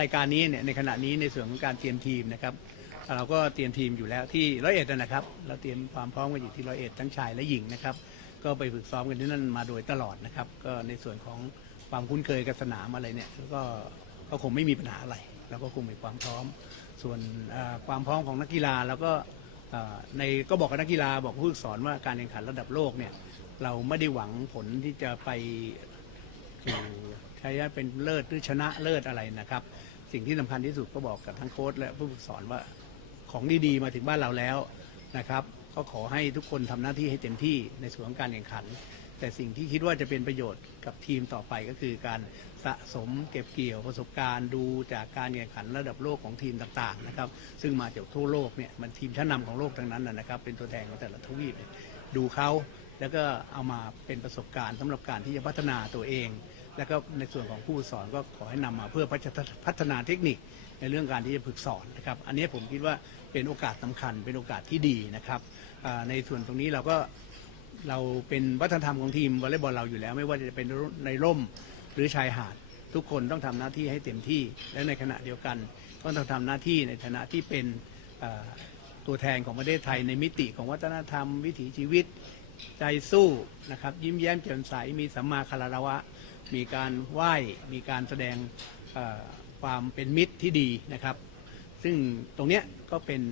รายการนี้เนี่ยในขณะนี้ในส่วนของการเตรียมทีมนะครับเราก็เตรียมทีมอยู่แล้วที่ร้อยเอ็ดนะครับ เราเตรียมความพร้อมกันอยู่ที่ร้อยเอ็ดทั้งชายและหญิงนะครับ ก็ไปฝึกซ้อมกันที่นั่นมาโดยตลอดนะครับ ก็ในส่วนของความคุ้นเคยกับสนามอะไรเนี่ยก็ก็คงไม่มีปัญหาอะไรเราก็คงมีความพร้อม ส่วนความพร้อมของนักกีฬาแล้วก็ในก็บอกกับนักกีฬาบอกผู้ฝึกสอนว่าการแข่งขันระดับโลกเนี่ยเราไม่ได้หวังผลที่จะไปสู่ ใช้ว่าเป็นเลิศหรือชนะเลิศอะไรนะครับ สิ่งที่สำคัญที่สุดก็บอกกับทั้งโค้ชและผู้ฝึกสอนว่าของดีๆมาถึงบ้านเราแล้วนะครับก็ขอให้ทุกคนทำหน้าที่ให้เต็มที่ในส่วนของการแข่งขัน แต่สิ่งที่คิดว่าจะเป็นประโยชน์กับทีมต่อไปก็คือการสะสมเก็บเกี่ยวประสบการณ์ดูจากการแข่งขันระดับโลกของทีมต่างๆนะครับซึ่งมาจากทั่วโลกเนี่ยมันทีมชั้นนำของโลกทั้งนั้นนะครับ เป็นตัวแทนของแต่ละทวีปดูเขาแล้วก็เอามาเป็นประสบการณ์สำหรับการที่จะพัฒนาตัวเอง แล้วก็ในส่วนของผู้สอนก็ขอให้นำมาเพื่อพัฒนาเทคนิคในเรื่องการที่จะฝึกสอนนะครับ อันนี้ผมคิดว่าเป็นโอกาสสำคัญ เป็นโอกาสที่ดีนะครับในส่วนตรงนี้เราก็เราเป็นวัฒนธรรมของทีมวอลเลย์บอลเราอยู่แล้ว ไม่ว่าจะเป็นในร่มหรือชายหาด ทุกคนต้องทำหน้าที่ให้เต็มที่ และในขณะเดียวกันก็ต้องทำหน้าที่ในฐานะที่เป็นตัวแทนของประเทศไทยในมิติของวัฒนธรรม วิถีชีวิต ใจสู้นะครับยิ้มแย้มแจ่มใสมีสัมมาคารวะ มีการไหว้มีการแสดงความเป็นมิตรที่ดีนะครับ ซึ่งตรงเนี้ยก็เป็น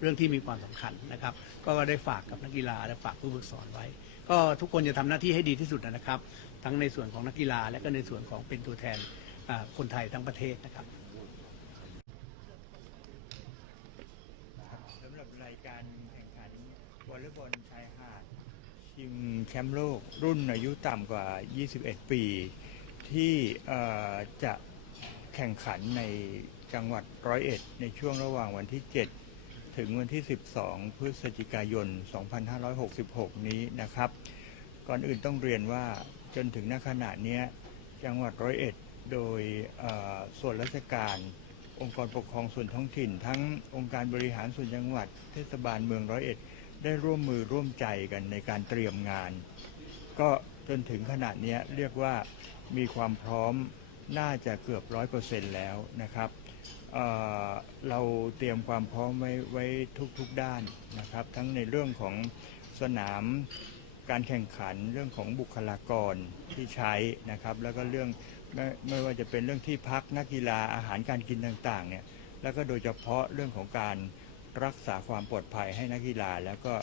เรื่องที่มีความสำคัญนะครับ ก็ได้ฝากกับนักกีฬาและฝากผู้ฝึกสอนไว้ ก็ทุกคนจะทำหน้าที่ให้ดีที่สุดนะครับ ทั้งในส่วนของนักกีฬา และก็ในส่วนของเป็นตัวแทนคนไทยทั้งประเทศนะครับสำหรับรายการแข่งขันวอลเลย์บอลชายหาด ชิงแชมป์โลกรุ่นอายุต่ำกว่า 21 ปี ที่จะแข่งขันในจังหวัดร้อยเอ็ดในช่วงระหว่างวันที่ 7 ถึงวันที่ 12 พฤศจิกายน 2566 นี้นะครับ ก่อนอื่นต้องเรียนว่าจนถึงณขณะเนี้จังหวัดร้อยเอ็ดโดยส่วนราชการองค์กรปกครองส่วนท้องถิ่น ทั้งองค์การบริหารส่วนจังหวัดเทศบาลเมืองร้อยเอ็ด ได้ร่วมมือร่วมใจกันในการเตรียมงาน ก็จนถึงขนาดนี้เรียกว่ามีความพร้อมน่าจะเกือบร้อยเปอร์เซ็นต์แล้วนะครับเเราเตรียมความพร้อมไว้ไว้ทุกๆด้านนะครับ ทั้งในเรื่องของสนามการแข่งขันเรื่องของบุคลากรที่ใช้นะครับ แล้วก็เรื่องไม่ไม่ว่าจะเป็นเรื่องที่พักนักกีฬาอาหารการกินต่างๆเนี่ยแล้วก็โดยเฉพาะเรื่องของการ รักษาความปลอดภัยให้นักกีฬา แล้วก็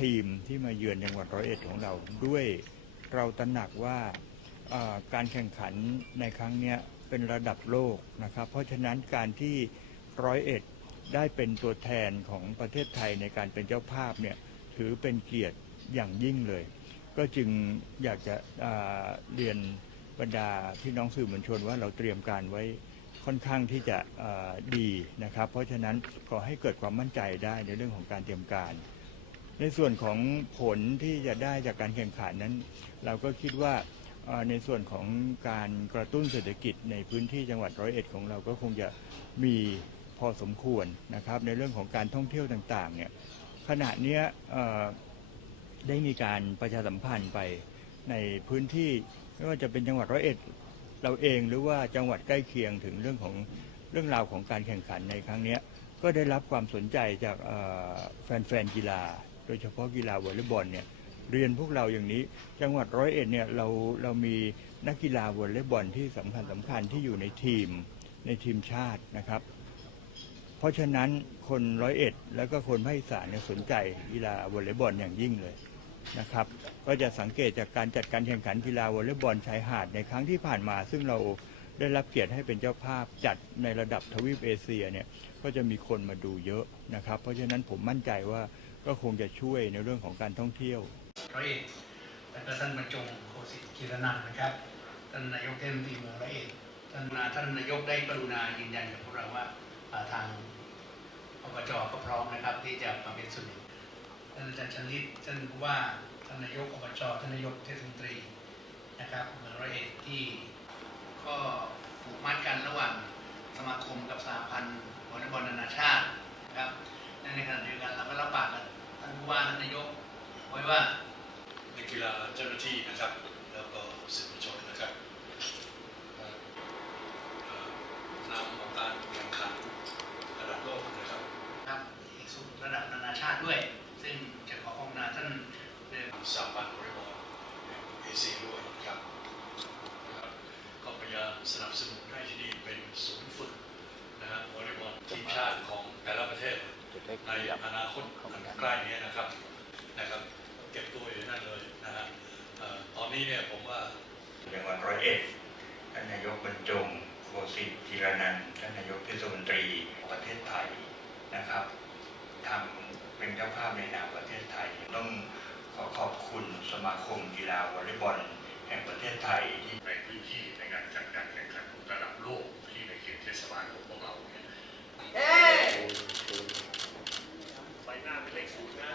ทีมที่มาเยือนจังหวัดร้อยเอ็ดของเราด้วยเราตระหนักว่าการแข่งขันในครั้งนี้เป็นระดับโลกนะครับ เพราะฉะนั้นการที่ร้อยเอ็ดได้เป็นตัวแทนของประเทศไทยในการเป็นเจ้าภาพเนี่ยถือเป็นเกียรติอย่างยิ่งเลย ก็จึงอยากจะเรียนบรรดาพี่น้องสื่อมวลชนว่าเราเตรียมการไว้ ค่อนข้างที่จะดีนะครับ เพราะฉะนั้นขอให้เกิดความมั่นใจได้ในเรื่องของการเตรียมการ ในส่วนของผลที่จะได้จากการแข่งขันนั้น เราก็คิดว่าในส่วนของการกระตุ้นเศรษฐกิจในพื้นที่จังหวัดร้อยเอ็ดของเราก็คงจะมีพอสมควรนะครับ ในเรื่องของการท่องเที่ยวต่างๆเนี่ยขณะเนี้ยได้มีการประชาสัมพันธ์ไปในพื้นที่ไม่ว่าจะเป็นจังหวัดร้อยเอ็ด เราเองหรือว่าจังหวัดใกล้เคียงถึงเรื่องของเรื่องราวของการแข่งขันในครั้งนี้ก็ได้รับความสนใจจากแฟนๆกีฬา โดยเฉพาะกีฬาวอลเลย์บอลเนี่ยเรียนพวกเราอย่างนี้จังหวัดร้อยเอ็ดเนี่ยเราเรามีนักกีฬาวอลเลย์บอลที่สำคัญสำคัญที่อยู่ในทีมในทีมชาตินะครับ เพราะฉะนั้นคนร้อยเอ็ดแล้วก็คนภาคอีสานเนี่ยสนใจกีฬาวอลเลย์บอลอย่างยิ่งเลย นะครับ ก็จะสังเกตจากการจัดการแข่งขันกีฬาวอลเลย์บอลชายหาดในครั้งที่ผ่านมา ซึ่งเราได้รับเกียรติให้เป็นเจ้าภาพจัดในระดับทวีปเอเชียเนี่ยก็จะมีคนมาดูเยอะนะครับ เพราะฉะนั้นผมมั่นใจว่าก็คงจะช่วยในเรื่องของการท่องเที่ยวร้อยเอ็ดและก็ท่านบรรจงโคสิกิรนันท์นะครับท่านนายกเทศมนตรีเมืองร้อยเอ็ดท่านนาท่านนายกได้กรุณายืนยันกับพวกเราว่าอ่าทางอบจก็พร้อมนะครับที่จะมาเป็นส่วนหนึ่ง ท่านอาจารย์ชลิตท่านผู้ว่าท่านนายกอบจท่านนายกเทศมนตรีนะครับเมืองร้อยเอ็ดที่ก็ผูกมัดกันระหว่างสมาคมกับสหพันธ์วอลเลย์บอลนานาชาตินะครับและในขณะเดียวกันเราก็รับปากกับท่านผู้ว่าท่านนายกไว้ว่า นักกีฬาเจ้าหน้าที่นะครับ แล้วก็สื่อมวลชน สนับสนุนให้ที่นี่เป็นศูนย์ฝึกนะฮะวอลเลย์บอลทีมชาติของแต่ละประเทศในอนาคตอันใกล้นี้นะครับนะครับเก็บตัวอยู่นั่นเลยนะฮะตอนนี้เนี่ยผมว่าอย่างวันร้อยเอ็ดท่านนายกบรรจงโคสิทธีรนันท์ท่านนายกเทศมนตรีประเทศไทยนะครับทำเป็นเจ้าภาพในนามประเทศไทย ต้องขอขอบคุณสมาคมกีฬาวอลเลย์บอล แห่งประเทศไทยที่ในพื้นที่ในงานจัดการแข่งขันระดับโลกที่ในเขตเทศบาลของพวกเราเนี่ยใบหน้าเป็นเลขศูนย์นะ